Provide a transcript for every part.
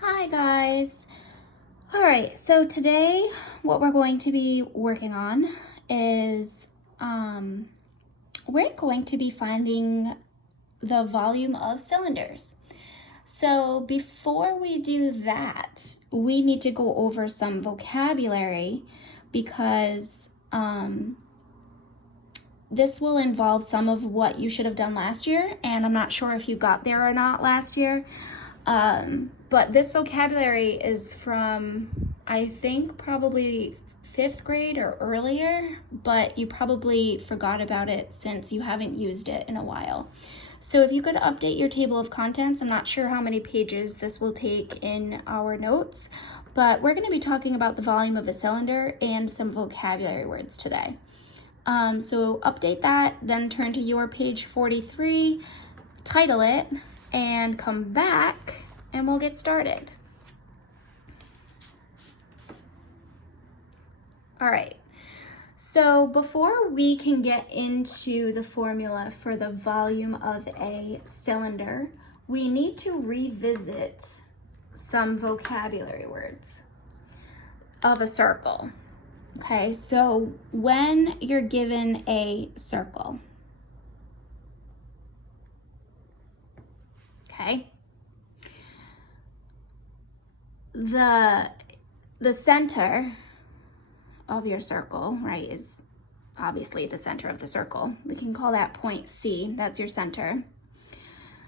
Hi guys. All right, so today what we're going to be working on is we're going to be finding the volume of cylinders. So before we do that, we need to go over some vocabulary because this will involve some of what you should have done last year, and I'm not sure if you got there or not last year. But this vocabulary is from, I think, probably 5th grade or earlier, but you probably forgot about it since you haven't used it in a while. So if you could update your table of contents, I'm not sure how many pages this will take in our notes, but we're going to be talking about the volume of a cylinder and some vocabulary words today. So update that, then turn to your page 43, title it, and come back and we'll get started. All right, so before we can get into the formula for the volume of a cylinder, we need to revisit some vocabulary words of a circle. Okay, so when you're given a circle, okay, the center of your circle, right, is obviously the center of the circle. We can call that point C, that's your center.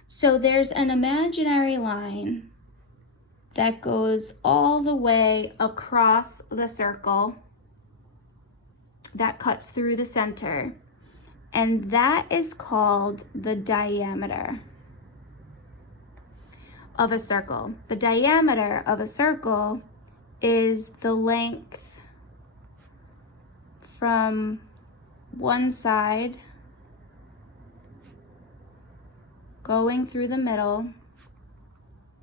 So there's an imaginary line that goes all the way across the circle that cuts through the center, and that is called the diameter of a circle. The diameter of a circle is the length from one side going through the middle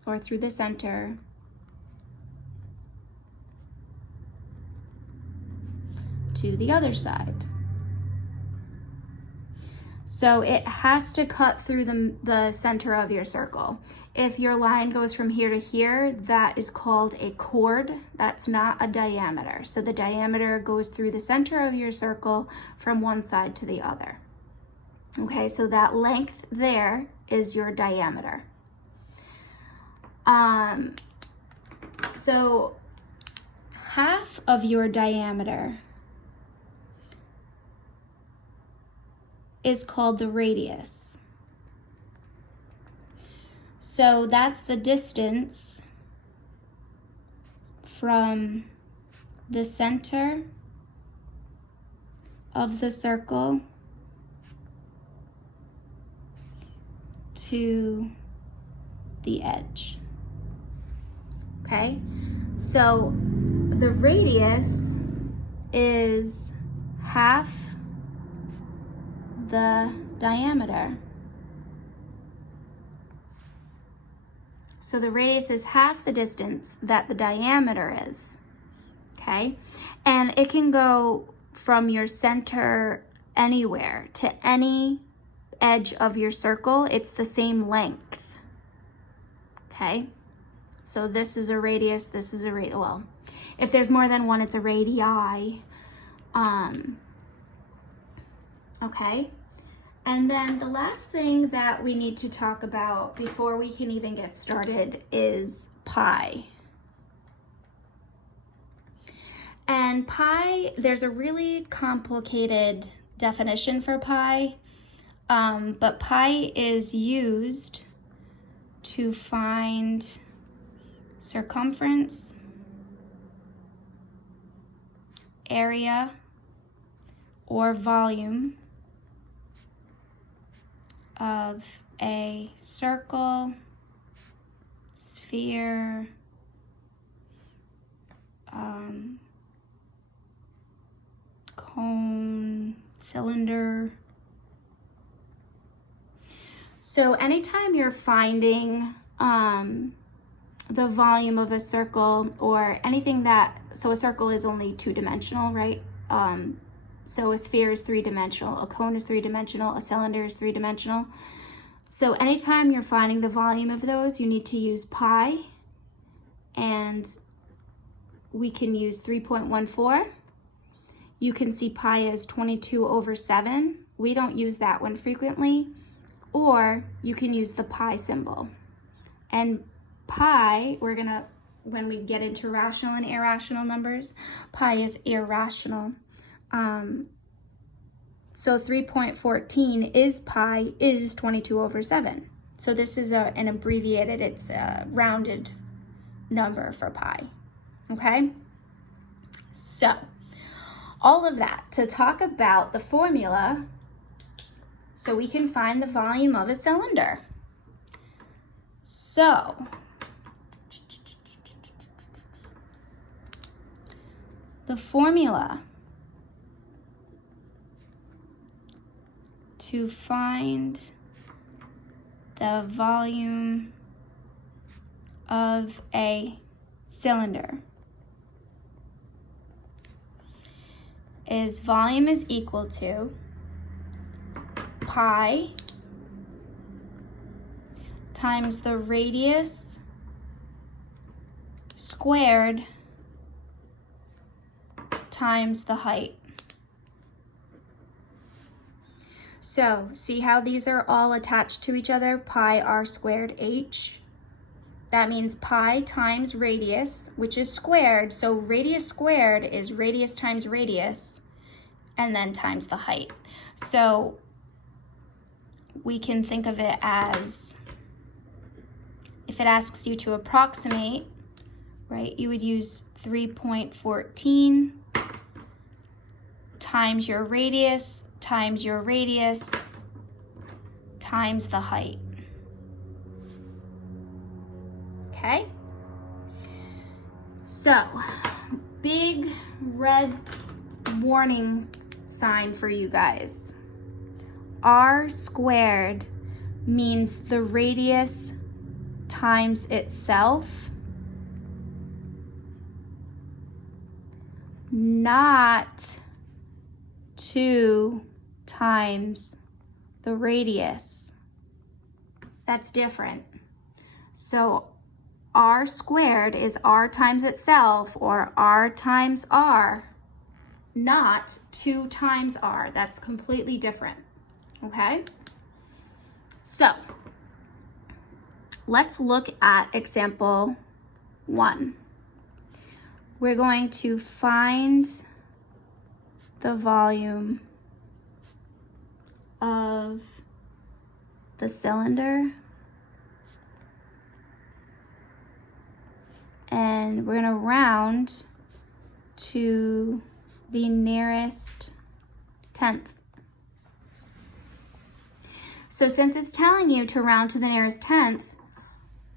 or through the center to the other side. So it has to cut through the center of your circle. If your line goes from here to here, that is called a chord. That's not a diameter. So the diameter goes through the center of your circle from one side to the other. Okay, so that length there is your diameter. So half of your diameter is called the radius. So that's the distance from the center of the circle to the edge. Okay, so the radius is half the diameter. So the radius is half the distance that the diameter is, okay? And it can go from your center anywhere to any edge of your circle. It's the same length, okay? So this is a radius, this is a radius. Well, if there's more than one, it's a radii. Okay, and then the last thing that we need to talk about before we can even get started is pi. And pi, there's a really complicated definition for pi, but pi is used to find circumference, area, or volume of a circle, sphere, cone, cylinder. So anytime you're finding the volume of a circle or anything so a circle is only two-dimensional, right? So a sphere is three-dimensional, a cone is three-dimensional, a cylinder is three-dimensional. So anytime you're finding the volume of those, you need to use pi and we can use 3.14. You can see pi is 22/7. We don't use that one frequently. Or you can use the pi symbol. And pi, when we get into rational and irrational numbers, pi is irrational. So 3.14 is pi is 22/7. So this is an abbreviated, it's a rounded number for pi, okay? So all of that to talk about the formula so we can find the volume of a cylinder. So the formula to find the volume of a cylinder is volume is equal to pi times the radius squared times the height. So see how these are all attached to each other? Pi r squared h. That means pi times radius, which is squared. So radius squared is radius times radius, and then times the height. So we can think of it as, if it asks you to approximate, right, you would use 3.14 times your radius times the height. Okay? So, big red warning sign for you guys. R squared means the radius times itself, not 2 times the radius. That's different. So r squared is r times itself, or r times r, not 2 times r. That's completely different. Okay? So let's look at example 1. We're going to find the volume of the cylinder, and we're going to round to the nearest tenth. So since it's telling you to round to the nearest tenth,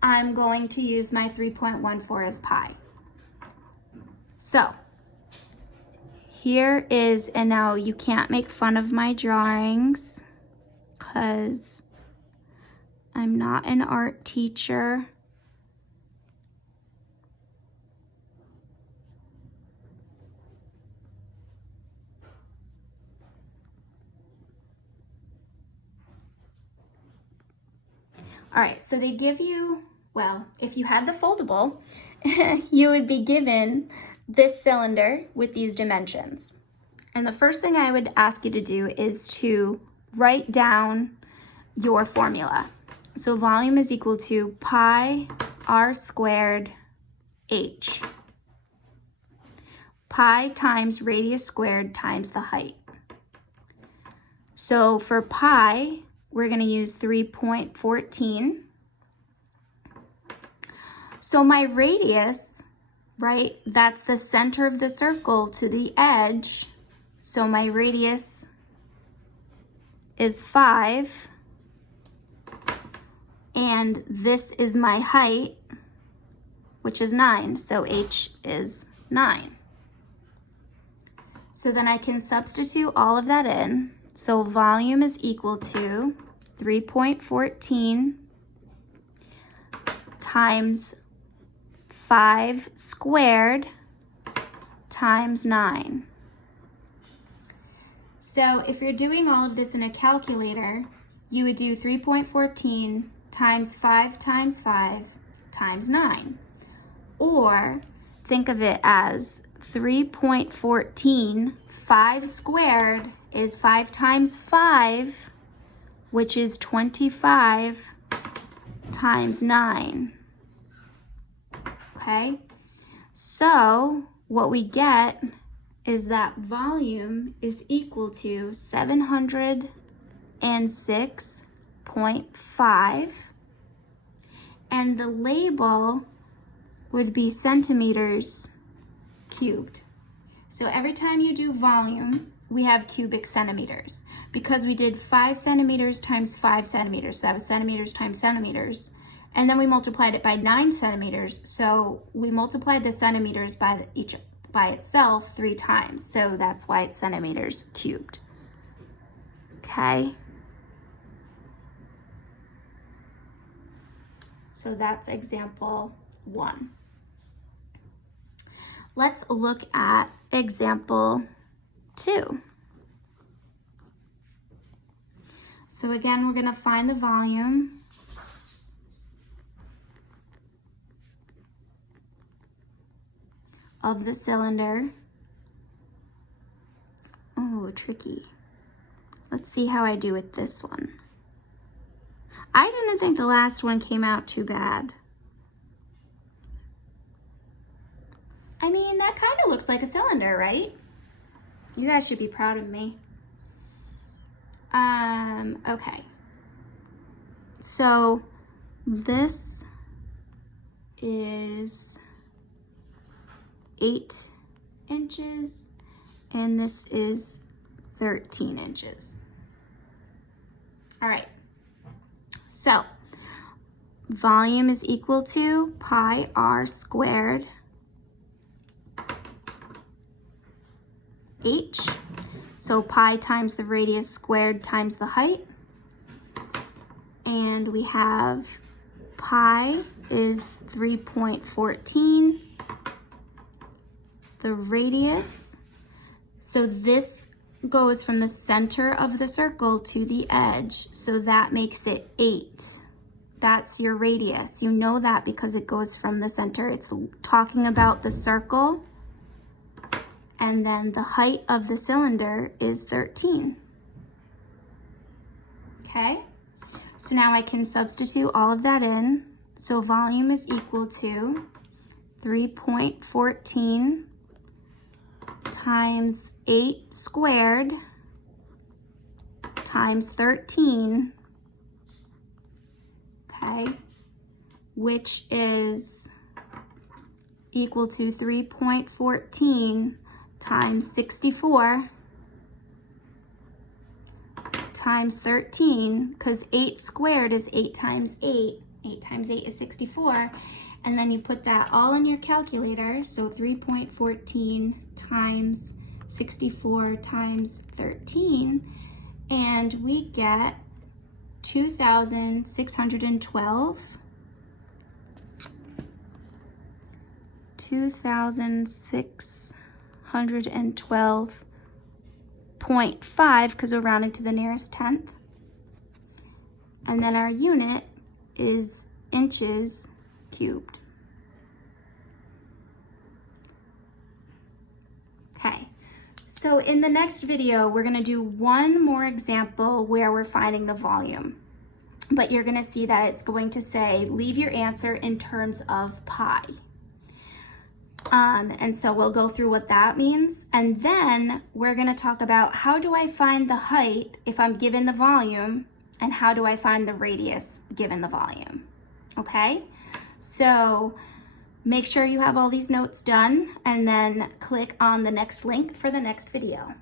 I'm going to use my 3.14 as pi. So here is, and now you can't make fun of my drawings because I'm not an art teacher. All right, so they give you, well, if you had the foldable, you would be given this cylinder with these dimensions. And the first thing I would ask you to do is to write down your formula. So volume is equal to pi r squared h. Pi times radius squared times the height. So for pi, we're going to use 3.14. So my radius, right, that's the center of the circle to the edge. So my radius is 5. And this is my height, which is 9. So h is 9. So then I can substitute all of that in. So volume is equal to 3.14 times 5 squared times 9. So if you're doing all of this in a calculator, you would do 3.14 times 5 times 5 times 9. Or think of it as 3.14. 5 squared is 5 times 5, which is 25 times 9. Okay, so what we get is that volume is equal to 706.5, and the label would be centimeters cubed. So every time you do volume, we have cubic centimeters, because we did 5 centimeters times 5 centimeters, so that was centimeters times centimeters, and then we multiplied it by 9 centimeters, so we multiplied the centimeters by itself 3 times, so that's why it's centimeters cubed. Okay, so that's example 1. Let's look at example 2. So again, we're going to find the volume. Of the cylinder. Oh, tricky. Let's see how I do with this one. I didn't think the last one came out too bad. I mean, that kind of looks like a cylinder, right? You guys should be proud of me. Okay. So this is 8 inches and this is 13 inches. All right. So volume is equal to pi r squared h. So pi times the radius squared times the height. And we have pi is 3.14. The radius, so this goes from the center of the circle to the edge, so that makes it 8. That's your radius. You know that because it goes from the center. It's talking about the circle. And then the height of the cylinder is 13. Okay, so now I can substitute all of that in. So volume is equal to 3.14 times 8 squared times 13, okay, which is equal to 3.14 times 64 times 13, because 8 squared is 8 times 8. 8 times 8 is 64. And then you put that all in your calculator. So 3.14 times 64 times 13. And we get 2,612. 2,612.5, because we're rounding to the nearest tenth. And then our unit is inches cubed. Okay, so in the next video, we're gonna do one more example where we're finding the volume. But you're gonna see that it's going to say, leave your answer in terms of pi. And so we'll go through what that means. And then we're gonna talk about how do I find the height if I'm given the volume, and how do I find the radius given the volume, okay? So make sure you have all these notes done and then click on the next link for the next video.